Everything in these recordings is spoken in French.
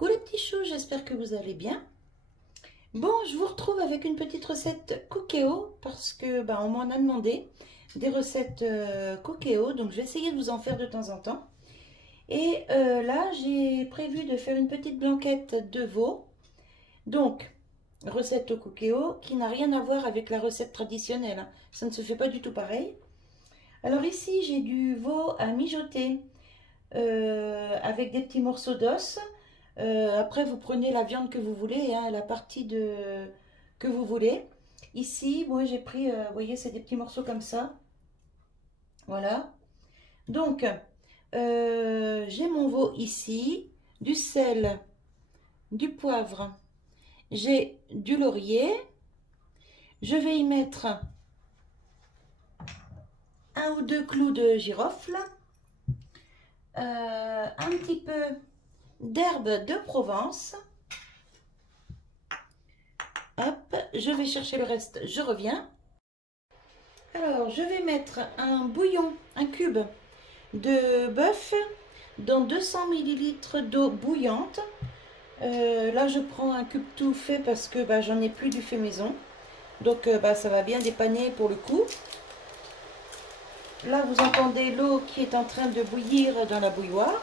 Coucou les petits choux, j'espère que vous allez bien. Bon, je vous retrouve avec une petite recette Cookéo parce que on m'en a demandé des recettes Cookéo, donc je vais essayer de vous en faire de temps en temps. Et là, j'ai prévu de faire une petite blanquette de veau. Donc, recette au Cookéo qui n'a rien à voir avec la recette traditionnelle, hein. Ça ne se fait pas du tout pareil. Alors ici, j'ai du veau à mijoter avec des petits morceaux d'os. Après, vous prenez la viande que vous voulez, hein, la partie que vous voulez. Ici, moi j'ai pris, vous voyez, c'est des petits morceaux comme ça. Voilà. Donc, j'ai mon veau ici, du sel, du poivre, j'ai du laurier. Je vais y mettre un ou deux clous de girofle, un petit peu d'herbe de Provence. Hop, je vais chercher le reste, je reviens. Alors, je vais mettre un bouillon, un cube de bœuf dans 200 ml d'eau bouillante. Là, je prends un cube tout fait parce que j'en ai plus du fait maison. Donc, ça va bien dépanner pour le coup. Là, vous entendez l'eau qui est en train de bouillir dans la bouilloire.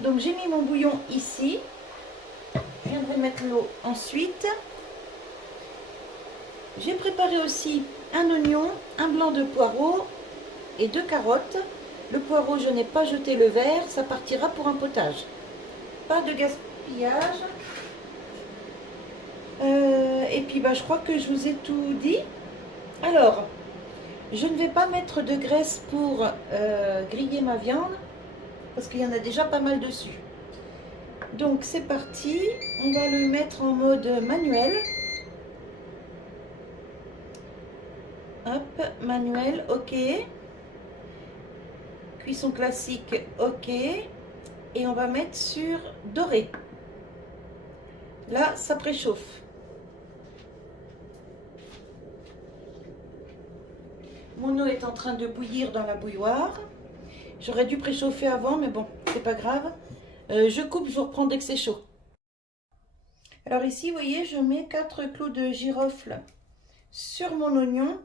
Donc, j'ai mis mon bouillon ici. Je viendrai mettre l'eau ensuite. J'ai préparé aussi un oignon, un blanc de poireau et 2 carottes. Le poireau, je n'ai pas jeté le verre, ça partira pour un potage. Pas de gaspillage. Et puis je crois que je vous ai tout dit. Alors, je ne vais pas mettre de graisse pour griller ma viande parce qu'il y en a déjà pas mal dessus. Donc c'est parti, on va le mettre en mode manuel. Hop, manuel, ok. Cuisson classique, ok. Et on va mettre sur doré. Là, ça préchauffe. Mon eau est en train de bouillir dans la bouilloire. J'aurais dû préchauffer avant, mais bon, c'est pas grave. Je coupe, je vous reprends dès que c'est chaud. Alors ici, vous voyez, je mets 4 clous de girofle sur mon oignon,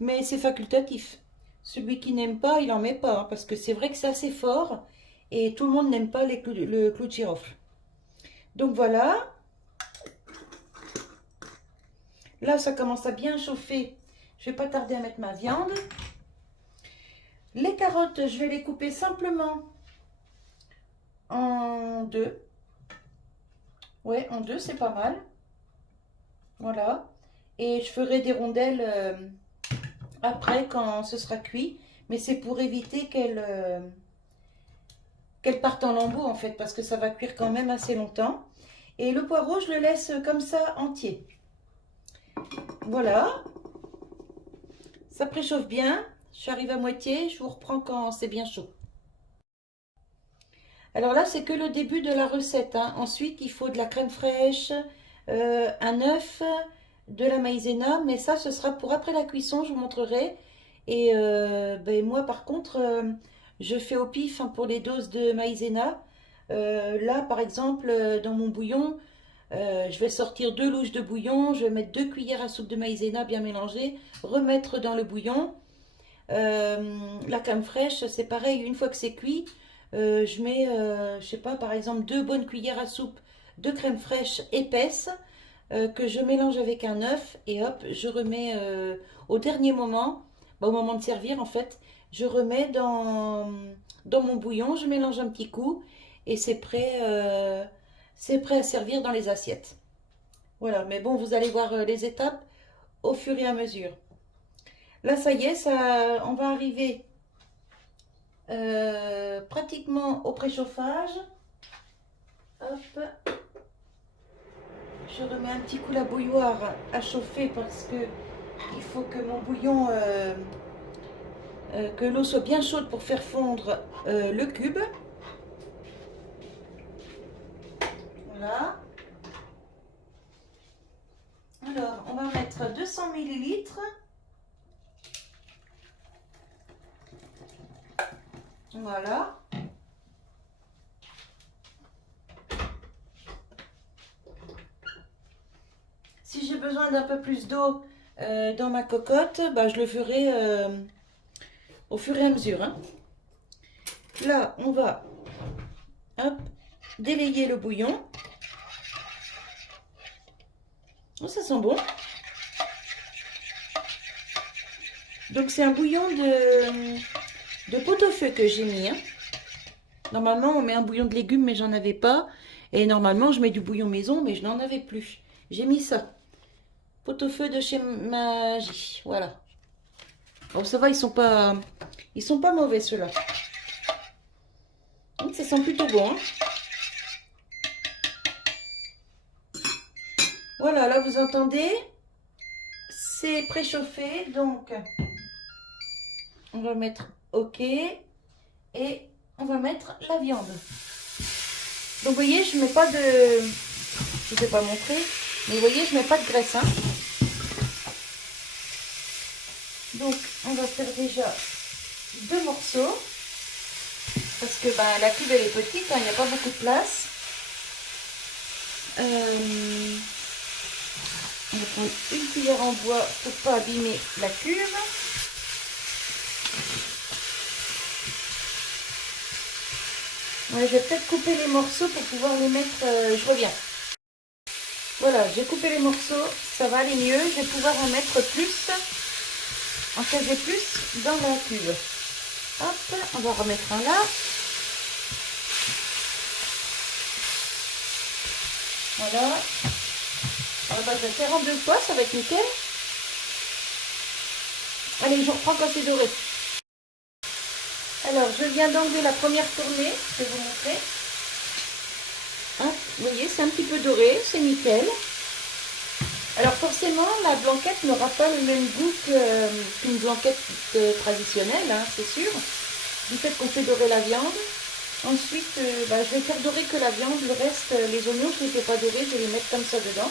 mais c'est facultatif. Celui qui n'aime pas, il n'en met pas, hein, parce que c'est vrai que c'est assez fort et tout le monde n'aime pas le clou de girofle. Donc voilà. Là, ça commence à bien chauffer. Je vais pas tarder à mettre ma viande. Les carottes, je vais les couper simplement en deux. Ouais, en deux, c'est pas mal. Voilà. Et je ferai des rondelles après quand ce sera cuit. Mais c'est pour éviter qu'elles partent en lambeaux en fait, parce que ça va cuire quand même assez longtemps. Et le poireau, je le laisse comme ça entier. Voilà. Ça préchauffe bien. J'arrive à moitié. Je vous reprends quand c'est bien chaud. Alors là, c'est que le début de la recette, hein. Ensuite, il faut de la crème fraîche, un œuf, de la maïzena. Mais ça, ce sera pour après la cuisson, je vous montrerai. Et moi, par contre, je fais au pif, hein, pour les doses de maïzena. Là, par exemple, dans mon bouillon, je vais sortir 2 louches de bouillon. Je vais mettre 2 cuillères à soupe de maïzena bien mélangées. Remettre dans le bouillon. La crème fraîche, c'est pareil, une fois que c'est cuit, je mets, je sais pas, par exemple 2 bonnes cuillères à soupe de crème fraîche épaisse que je mélange avec un œuf et hop, je remets au dernier moment, au moment de servir en fait, je remets dans mon bouillon, je mélange un petit coup et c'est prêt à servir dans les assiettes. Voilà, mais bon, vous allez voir les étapes au fur et à mesure. Là, ça y est, ça, on va arriver pratiquement au préchauffage. Hop, je remets un petit coup la bouilloire à chauffer parce que il faut que mon bouillon, que l'eau soit bien chaude pour faire fondre le cube. Voilà. Alors, on va mettre 200 millilitres. Voilà. si j'ai besoin d'un peu plus d'eau dans ma cocotte, bah, je le ferai au fur et à mesure, hein. Là, on va hop, délayer le bouillon. Oh, ça sent bon. Donc c'est un bouillon de pot-au-feu que j'ai mis, hein. Normalement, on met un bouillon de légumes, mais j'en avais pas. Et normalement, je mets du bouillon maison, mais je n'en avais plus. J'ai mis ça. Pot-au-feu de chez Magie. Voilà. Bon, ça va, ils sont pas mauvais ceux-là. Ça sent plutôt bon, hein. Voilà, là vous entendez, c'est préchauffé, donc on va mettre OK et on va mettre la viande. Donc vous voyez, je mets pas de, je ne vais pas montrer, mais vous voyez, je mets pas de graisse, hein. Donc on va faire déjà 2 morceaux parce que ben, la cuve elle est petite, hein, il n'y a pas beaucoup de place. On va prendre une cuillère en bois pour pas abîmer la cuve. Ouais, je vais peut-être couper les morceaux pour pouvoir les mettre. Je reviens. Voilà, j'ai coupé les morceaux, ça va aller mieux. Je vais pouvoir en mettre plus, en caser plus dans la cuve. Hop, on va remettre un là. Voilà. Alors, bah, je vais faire en 2 fois, ça va être nickel. Allez, je reprends quand c'est doré. Alors, je viens d'enlever la première tournée, je vais vous montrer. Hein, vous voyez, c'est un petit peu doré, c'est nickel. Alors forcément, la blanquette n'aura pas le même goût qu'une blanquette traditionnelle, hein, c'est sûr. Du fait qu'on fait dorer la viande. Ensuite, bah, je vais faire dorer que la viande. Le reste, les oignons, je ne les fais pas dorer, je vais les mettre comme ça dedans.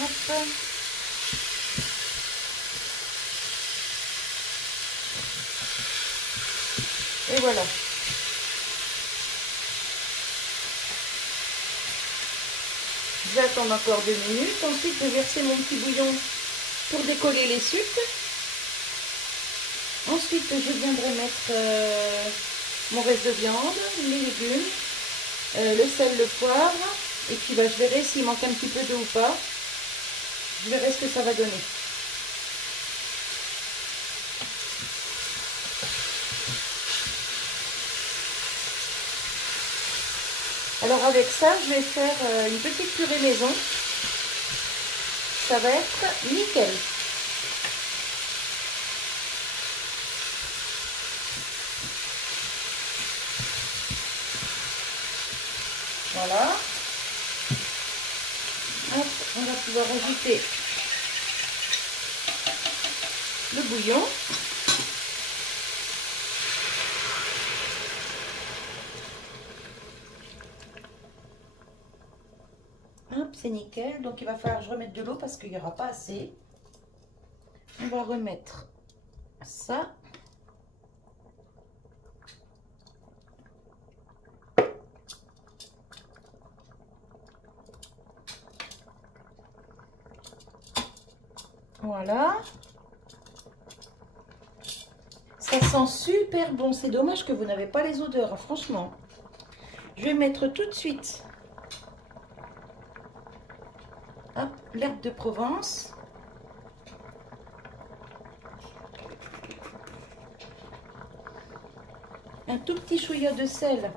Hop. Et voilà. Je vais attendre encore 2 minutes. Ensuite, je vais verser mon petit bouillon pour décoller les sucres. Ensuite, je viendrai mettre mon reste de viande, les légumes, le sel, le poivre. Et puis, bah, je verrai s'il manque un petit peu d'eau ou pas. Je verrai ce que ça va donner. Alors avec ça, je vais faire une petite purée maison. Ça va être nickel. Voilà. Hop, on va pouvoir ajouter le bouillon. Hop, c'est nickel. Donc il va falloir que je remette de l'eau parce qu'il n'y aura pas assez. On va remettre ça. Voilà. Ça sent super bon. C'est dommage que vous n'avez pas les odeurs, hein, franchement. Je vais mettre tout de suite l'herbe de Provence. Un tout petit chouïa de sel.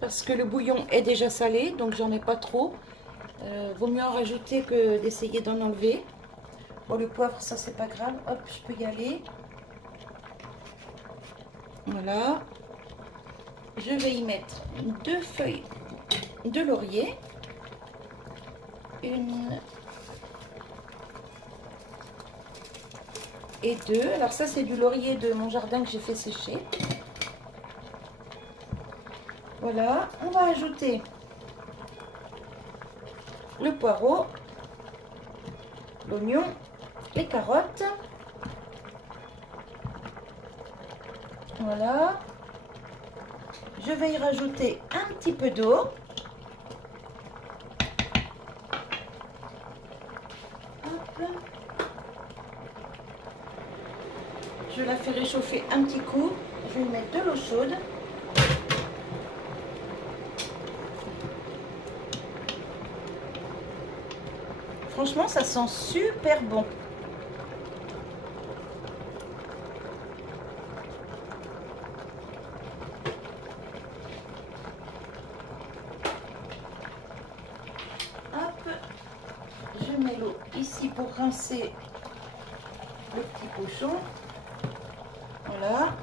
Parce que le bouillon est déjà salé, donc j'en ai pas trop. Vaut mieux en rajouter que d'essayer d'en enlever. Bon, le poivre, ça c'est pas grave. Hop, je peux y aller. Voilà. Je vais y mettre 2 feuilles de laurier. Une et 2. Alors ça c'est du laurier de mon jardin que j'ai fait sécher. Voilà. On va ajouter le poireau, l'oignon, les carottes. Voilà. Je vais y rajouter un petit peu d'eau. Je la fais réchauffer un petit coup. Je vais y mettre de l'eau chaude. Franchement, ça sent super bon. Hop, je mets l'eau ici pour rincer le petit pochon. Voilà.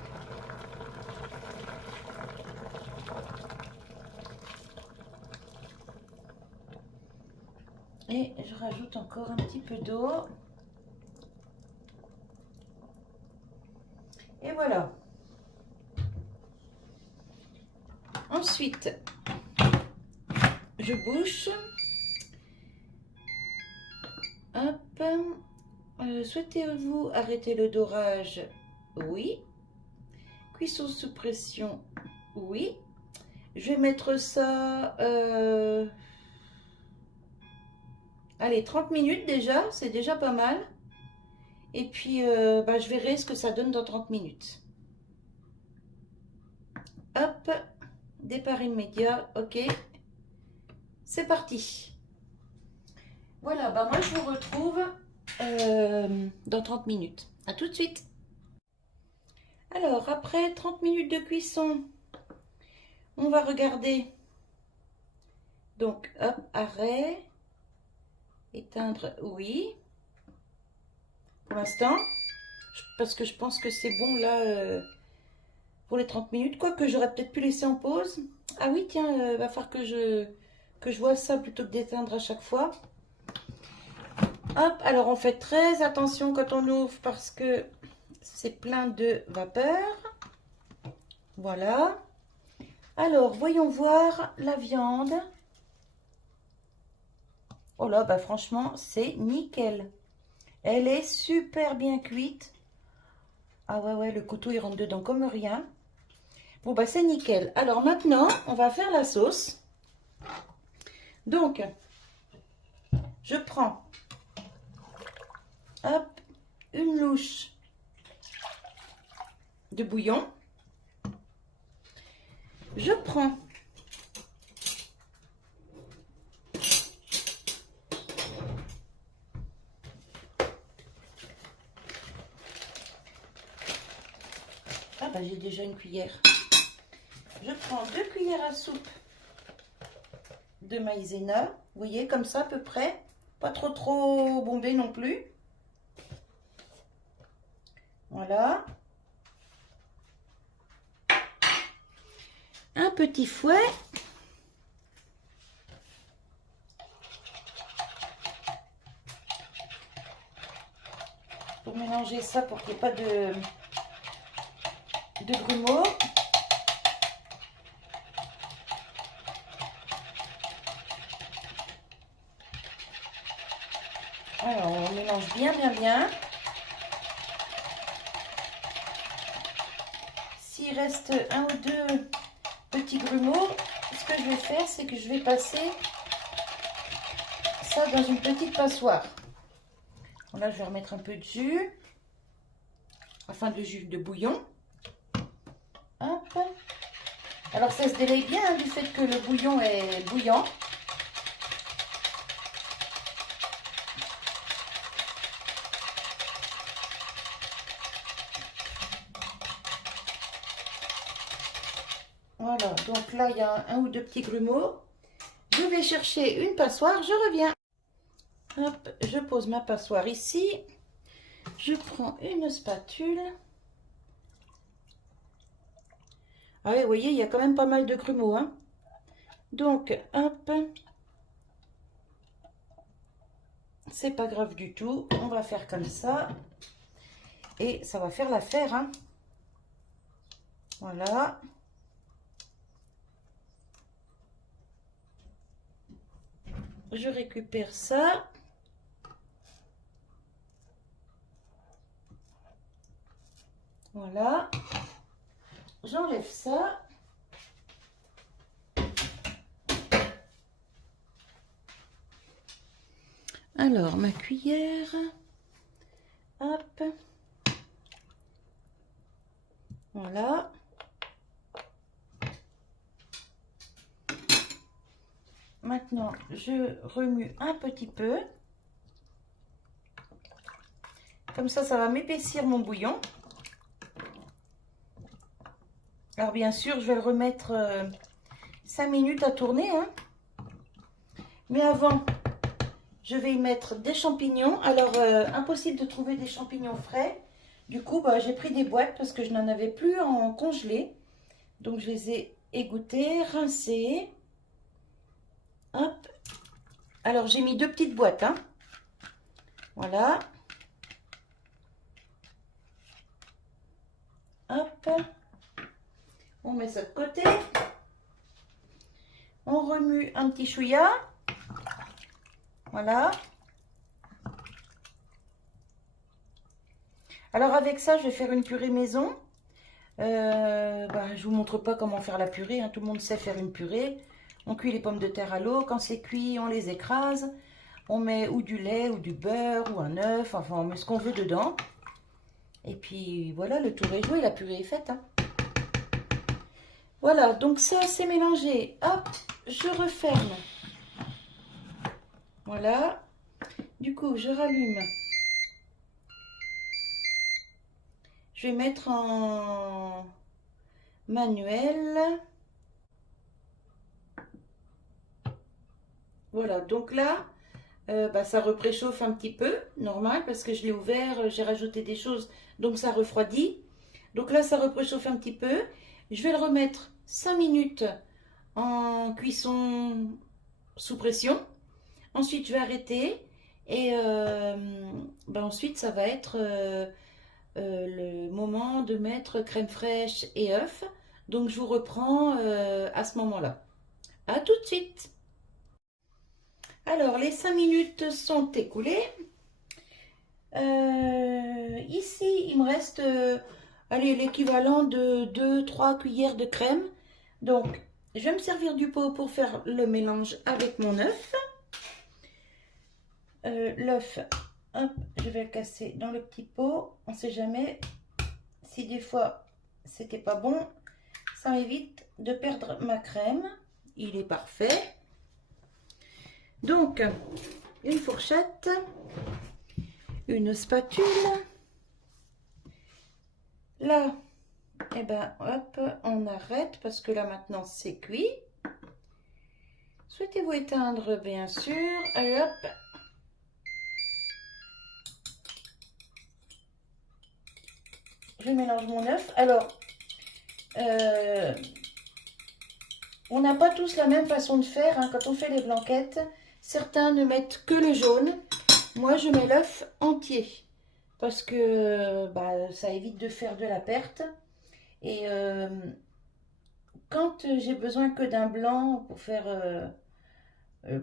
Et je rajoute encore un petit peu d'eau. Et voilà. Ensuite, je bouche. Hop. Souhaitez-vous arrêter le dorage? Oui. Cuisson sous pression? Oui. Je vais mettre ça... allez, 30 minutes déjà. C'est déjà pas mal. Et puis, je verrai ce que ça donne dans 30 minutes. Hop. Départ immédiat. OK. C'est parti. Voilà, moi je vous retrouve dans 30 minutes. À tout de suite. Alors, après 30 minutes de cuisson, on va regarder. Donc, hop, arrêt. Éteindre, oui. Pour l'instant, parce que je pense que c'est bon là pour les 30 minutes. Quoique j'aurais peut-être pu laisser en pause. Ah oui, tiens, va falloir que je vois ça plutôt que d'éteindre à chaque fois. Hop, alors on fait très attention quand on ouvre parce que c'est plein de vapeur. Voilà. Alors, voyons voir la viande. Oh là, franchement, c'est nickel. Elle est super bien cuite. Ah ouais, le couteau, il rentre dedans comme rien. Bon, c'est nickel. Alors maintenant, on va faire la sauce. Donc, je prends, hop, une louche de bouillon. Je prends j'ai déjà une cuillère. Je prends 2 cuillères à soupe de maïzena. Vous voyez, comme ça à peu près. Pas trop bombé non plus. Voilà. Un petit fouet. Pour mélanger ça pour qu'il n'y ait pas de grumeaux. Alors, on mélange bien. S'il reste un ou deux petits grumeaux, ce que je vais faire, c'est que je vais passer ça dans une petite passoire. Bon, là, je vais remettre un peu de jus, enfin de jus de bouillon. Hop. Alors, ça se délaye bien du fait que le bouillon est bouillant. Voilà, donc là, il y a un ou deux petits grumeaux. Je vais chercher une passoire, je reviens. Hop, je pose ma passoire ici. Je prends une spatule. Ah oui, vous voyez, il y a quand même pas mal de grumeaux, hein. Donc, hop. C'est pas grave du tout. On va faire comme ça. Et ça va faire l'affaire, hein. Voilà. je récupère ça. Voilà. J'enlève ça. Alors, ma cuillère. Hop. Voilà. Maintenant, je remue un petit peu. Comme ça va m'épaissir mon bouillon. Alors, bien sûr, je vais le remettre 5 minutes à tourner, hein. Mais avant, je vais y mettre des champignons. Alors, impossible de trouver des champignons frais. Du coup, bah, j'ai pris des boîtes parce que je n'en avais plus en congelé. Donc, je les ai égouttés, rincés. Hop. Alors, j'ai mis 2 petites boîtes, hein. Voilà. Hop. On met ça de côté. On remue un petit chouïa. Voilà. Alors avec ça, je vais faire une purée maison. Je vous montre pas comment faire la purée, hein. Tout le monde sait faire une purée. On cuit les pommes de terre à l'eau. Quand c'est cuit, on les écrase. On met ou du lait, ou du beurre, ou un œuf. Enfin, on met ce qu'on veut dedans. Et puis voilà, le tour est joué. La purée est faite, hein. Voilà, donc ça, c'est mélangé. Hop, je referme. Voilà. Du coup, je rallume. Je vais mettre en manuel. Voilà, donc là, ça repréchauffe un petit peu, normal, parce que je l'ai ouvert, j'ai rajouté des choses, donc ça refroidit. Donc là, ça repréchauffe un petit peu. Je vais le remettre 5 minutes en cuisson sous pression. Ensuite, je vais arrêter. Et ensuite, ça va être le moment de mettre crème fraîche et œufs. Donc, je vous reprends à ce moment-là. À tout de suite. Alors, les 5 minutes sont écoulées. Ici, il me reste l'équivalent de 2-3 cuillères de crème. Donc, je vais me servir du pot pour faire le mélange avec mon œuf. L'œuf, hop, je vais le casser dans le petit pot. On ne sait jamais si des fois c'était pas bon. Ça m'évite de perdre ma crème. Il est parfait. Donc, une fourchette, une spatule. Là, et hop, on arrête parce que là maintenant c'est cuit. Souhaitez-vous éteindre, bien sûr. Allez hop. Je mélange mon œuf. Alors, on n'a pas tous la même façon de faire, hein, quand on fait les blanquettes. Certains ne mettent que le jaune. Moi, je mets l'œuf entier parce que ça évite de faire de la perte. Et quand j'ai besoin que d'un blanc pour faire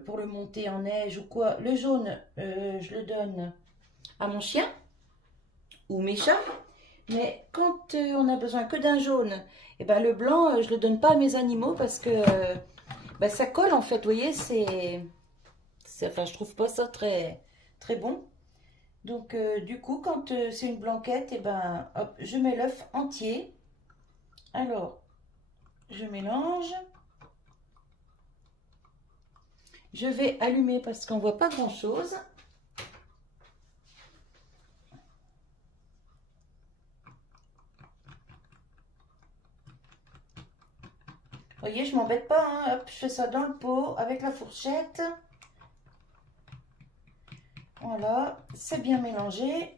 pour le monter en neige ou quoi, le jaune, je le donne à mon chien ou mes chats. Mais quand on a besoin que d'un jaune, et le blanc, je le donne pas à mes animaux parce que ça colle en fait. Vous voyez, enfin, je trouve pas ça très, très bon. Donc, du coup, quand c'est une blanquette, hop, je mets l'œuf entier. Alors, je mélange. Je vais allumer parce qu'on voit pas grand-chose. Vous voyez, je m'embête pas, hein. Hop, je fais ça dans le pot avec la fourchette. Voilà, c'est bien mélangé.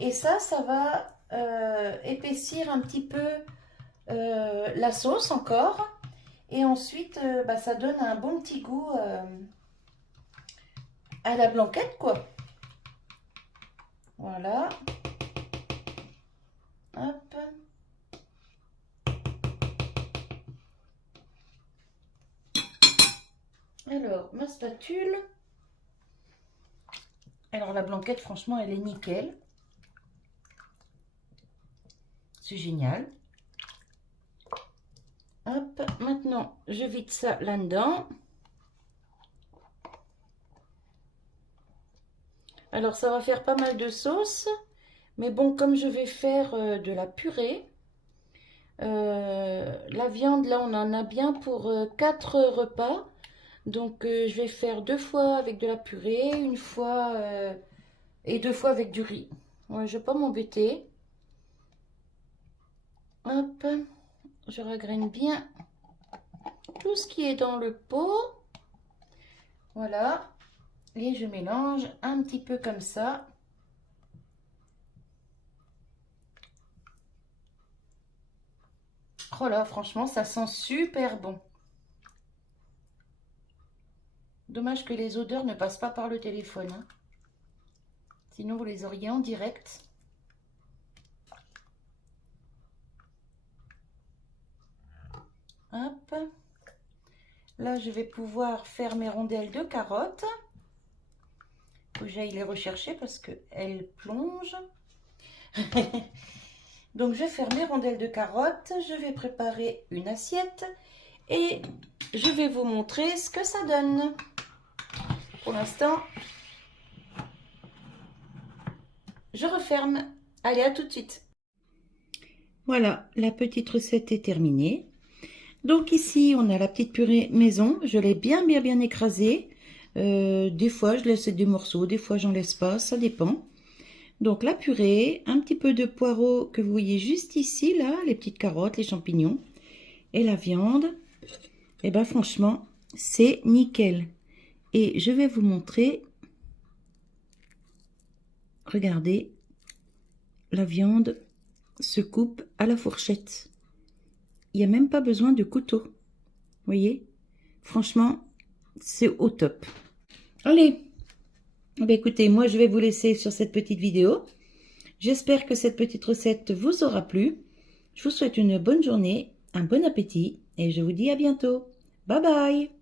Et ça va épaissir un petit peu la sauce encore. Et ensuite, ça donne un bon petit goût à la blanquette, quoi. Voilà. Hop. Alors, ma spatule. Alors la blanquette, franchement, elle est nickel. C'est génial. Hop, maintenant, je vide ça là-dedans. Alors, ça va faire pas mal de sauce. Mais bon, comme je vais faire de la purée, la viande, là, on en a bien pour 4 repas. Donc, je vais faire 2 fois avec de la purée, une fois et 2 fois avec du riz. Ouais, je ne vais pas m'embêter. Hop, je regraine bien tout ce qui est dans le pot. Voilà. Et je mélange un petit peu comme ça. Oh là, franchement, ça sent super bon. Dommage que les odeurs ne passent pas par le téléphone, hein. Sinon, vous les auriez en direct. Hop. Là, je vais pouvoir faire mes rondelles de carottes. Il faut que j'aille les rechercher parce qu'elles plongent. Donc, je vais faire mes rondelles de carottes. Je vais préparer une assiette. Et je vais vous montrer ce que ça donne. Pour l'instant, je referme. Allez, à tout de suite. Voilà, la petite recette est terminée. Donc ici, on a la petite purée maison. Je l'ai bien écrasée. Des fois, je laisse des morceaux, des fois, j'en laisse pas. Ça dépend. Donc la purée, un petit peu de poireaux que vous voyez juste ici, là, les petites carottes, les champignons. Et la viande. Et ben franchement, c'est nickel. Et je vais vous montrer. Regardez, la viande se coupe à la fourchette. Il n'y a même pas besoin de couteau. Vous voyez? Franchement, c'est au top. Allez, écoutez, moi je vais vous laisser sur cette petite vidéo. J'espère que cette petite recette vous aura plu. Je vous souhaite une bonne journée, un bon appétit et je vous dis à bientôt. Bye bye!